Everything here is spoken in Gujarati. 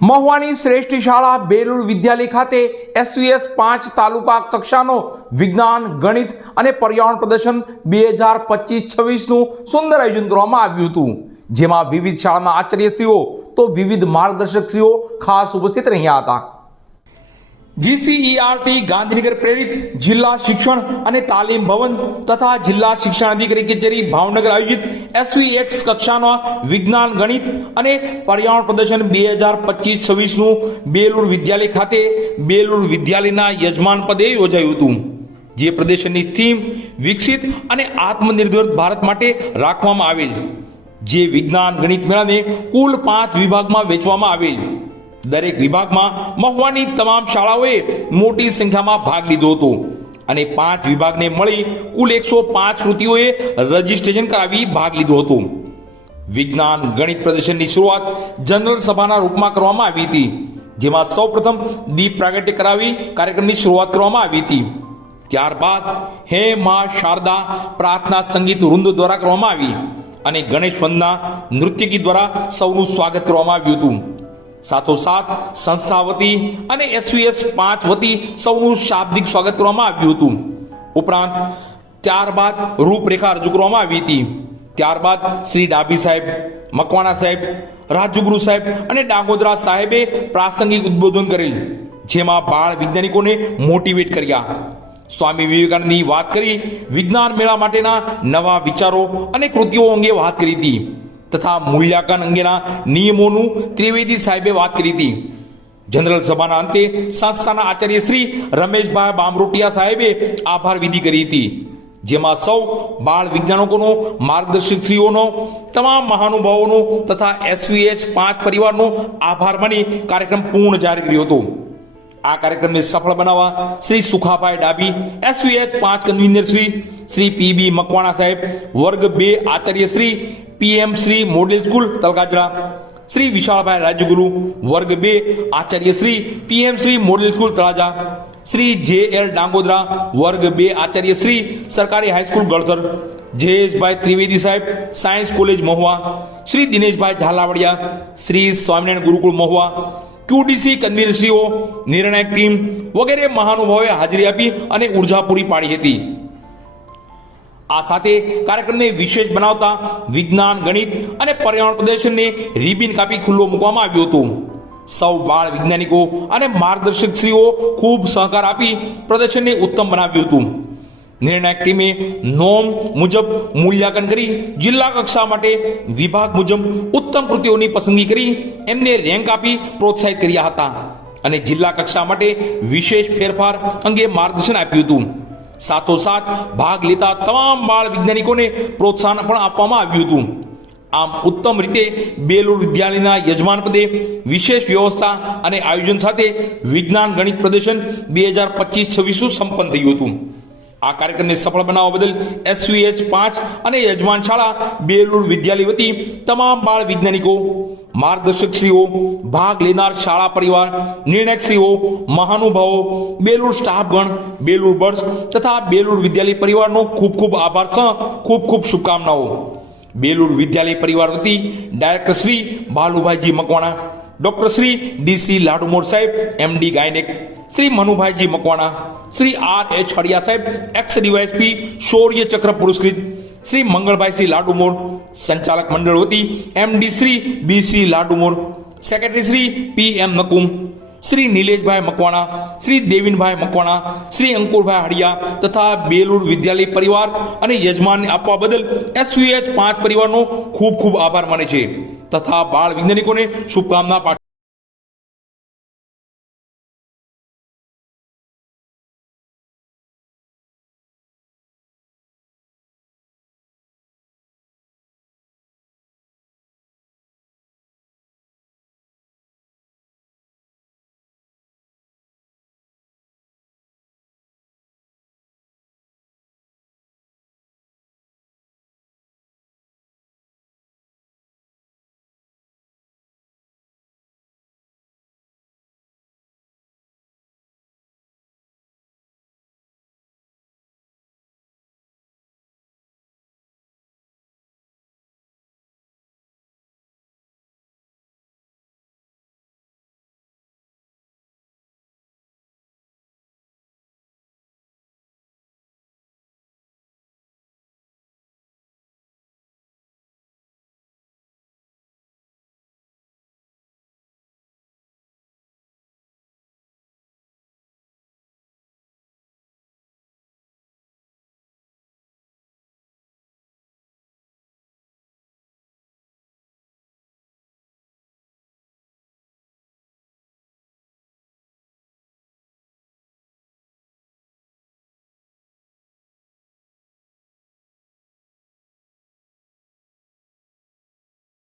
મહુવાની શ્રેષ્ઠ શાળા બેલુર વિદ્યાલય ખાતે SVS 5 તાલુકા કક્ષાનો વિજ્ઞાન ગણિત અને પર્યાવરણ પ્રદર્શન 2025-26નું સુંદર આયોજન કરવામાં આવ્યું હતું, જેમાં વિવિધ શાળાના આચાર્યશ્રીઓ તો વિવિધ માર્ગદર્શકશ્રીઓ ખાસ ઉપસ્થિત રહ્યા હતા. GCERT ગાંધીનગર પ્રેરિત જિલ્લા શિક્ષણ અને તાલીમ ભવન તથા જિલ્લા શિક્ષણ અધિકારી કચેરી ભાવનગર આયોજિત SVX કક્ષાના વિજ્ઞાન ગણિત અને પર્યાવરણ પ્રદર્શન 2025-26નું બેલુર વિદ્યાલય ખાતે બેલુર વિદ્યાલયના યજમાન પદે યોજાયું હતું, જે પ્રદર્શનની થીમ વિકસિત અને આત્મનિર્ભર ભારત માટે રાખવામાં આવેલ. જે વિજ્ઞાન ગણિત મેળાને કુલ 5 વિભાગમાં વહેંચવામાં આવેલ. દરેક વિભાગમાં મહુવાની તમામ શાળાઓએ મોટી સંખ્યામાં ભાગ લીધો હતો અને 5 વિભાગને મળી કુલ 105 કૃતિઓએ રજીસ્ટ્રેશન કરાવી ભાગ લીધો હતો. વિજ્ઞાન ગણિત પ્રદર્શનની શરૂઆત જનરલ સભાના રૂપમાં કરવામાં આવી હતી, જેમાં સૌપ્રથમ દીપ પ્રાગટ્ય કરાવી કાર્યક્રમની શરૂઆત કરવામાં આવી હતી. ત્યારબાદ હે મા શારદા પ્રાર્થના સંગીત વૃંદ દ્વારા કરવામાં આવી અને ગણેશ વંદના નૃત્ય ગીત દ્વારા સૌનું સ્વાગત કરવામાં આવ્યું હતું. સાથોસાથ સંસ્થા વતી અને SVS 5 વતી સૌનું શાબ્દિક સ્વાગત કરવામાં આવ્યું હતું. ઉપરાંત ત્યારબાદ રૂપરેખા રજૂ કરવામાં આવી હતી. ત્યારબાદ શ્રી ડાભી સાહેબ, મકવાણા સાહેબ, રાજુગુરુ સાહેબ અને ડાંગોદરા સાહેબે પ્રાસંગિક ઉદ્બોધન કરેલ, જેમાં બાળ વૈજ્ઞાનિકોને મોટિવેટ કર્યા. સ્વામી વિવેકાનંદની વાત કરી વિજ્ઞાન મેળા માટેના નવા વિચારો અને કૃતિઓ અંગે વાત કરી હતી તથા મૂલ્યાંકન અંગેના નિયમોનું ત્રિવેદી સાહેબે વાત કરી હતી. જનરલ સભાના અંતે સંસ્થાના આચાર્ય શ્રી રમેશભાઈ બામરોટિયા સાહેબે આભાર વિધિ કરી હતી, જેમાં સૌ બાળ વૈજ્ઞાનિકોનો, માર્ગદર્શકશ્રીઓનો, તમામ મહાનુભાવોનો તથા SVS 5 પરિવારનો આભાર માની કાર્યક્રમ પૂર્ણ જાહેર કર્યો હતો. આ કાર્યક્રમને સફળ બનાવવા Shri Sukhabhai Dabhi, SVS 5 convenor Shri PB Makwana સાહેબ, વર્ગ 2 આચાર્ય Shri PM Shri model school Talgajarda, Shri Vishalbhai Rajyaguru, વર્ગ 2 આચાર્ય Shri PM Shri model school Talaja, Shri JL Dangodara, વર્ગ 2 આચાર્ય શ્રી સરકારી હાઈસ્કૂલ ગળધર, જયેશભાઈ ત્રિવેદી સાહેબ, સાયન્સ કોલેજ મહુવા, શ્રી દિનેશભાઈ ઝાલાવડિયા, શ્રી સ્વામિનારાયણ ગુરુકુળ મહુવા, QDC કન્વીનરશ્રીઓ, નિર્ણાયક ટીમ વગેરે મહાનુભાવોએ હાજરી આપી અને ઉર્જા પૂરી પાડી હતી. આ સાથે કાર્યક્રમને વિશેષ બનાવતા વિજ્ઞાન ગણિત અને પર્યાવરણ પ્રદર્શનને રિબિન કાપી ખુલ્લો મૂકવામાં આવ્યો હતો. સૌ બાળ વૈજ્ઞાનિકો અને માર્ગદર્શકશ્રીઓ ખૂબ સહકાર આપી પ્રદર્શનને ઉત્તમ બનાવ્યું હતું. નિર્ણાયક ટીમે નોમ મુજબ મૂલ્યાંકન કરી જિલ્લા કક્ષા માટે વિભાગ મુજબ ઉત્તમ કૃતિઓની પસંદગી કરી એમને રેન્ક આપી પ્રોત્સાહિત કર્યા હતા અને જિલ્લા કક્ષા માટે વિશેષ ફેરફાર અંગે માર્ગદર્શન આપ્યું હતું. સાથોસાથ ભાગ લેતા તમામ બાળ વૈજ્ઞાનિકોને પ્રોત્સાહન પણ આપવામાં આવ્યું હતું. આમ ઉત્તમ રીતે બેલુર વિદ્યાલયના યજમાન પદે વિશેષ વ્યવસ્થા અને આયોજન સાથે વિજ્ઞાન ગણિત પ્રદર્શન 2025-26 સંપન્ન થયું હતું. આ કાર્યક્રમને સફળ બનાવવા બદલ SVS 5 અને યજમાન શાળા બેલુર વિદ્યાલય વતી તમામ બાળ વૈજ્ઞાનિકો, માર્ગદર્શકશ્રીઓ, ભાગ લેનાર શાળા પરિવાર, નિર્ણાયકશ્રીઓ, મહાનુભાવો, બેલુર સ્ટાફગણ, બેલુર બર્ડ્સ તથા બેલુર વિદ્યાલય પરિવારનો ખૂબ ખૂબ આભાર સહ ખૂબ ખૂબ શુભકામનાઓ. બેલુર વિદ્યાલય પરિવાર વતી director Shri Bhalubhaiji Makwana, doctor Shri DC Ladumor સાહેબ, MD gynaec, Shri Manubhaiji Makwana, Shri RH હડિયા સાહેબ, ex-DYSP શૌર્ય ચક્ર પુરસ્કૃત, શ્રી મંગળભાઈ શ્રી લાડુમોર, સંચાલક મંડળ વતી MD Shri BC Ladumor, secretary Shri PM Nakum, Shri Nileshbhai Makwana, Shri Devinbhai Makwana, Shri Ankurbhai Hadiya તથા બેલુર વિદ્યાલય પરિવાર અને યજમાનને આપવા બદલ SVS 5 પરિવારનો ખૂબ ખૂબ આભાર માને છે તથા બાળ વૈજ્ઞાનિકોને શુભકામના પાઠવે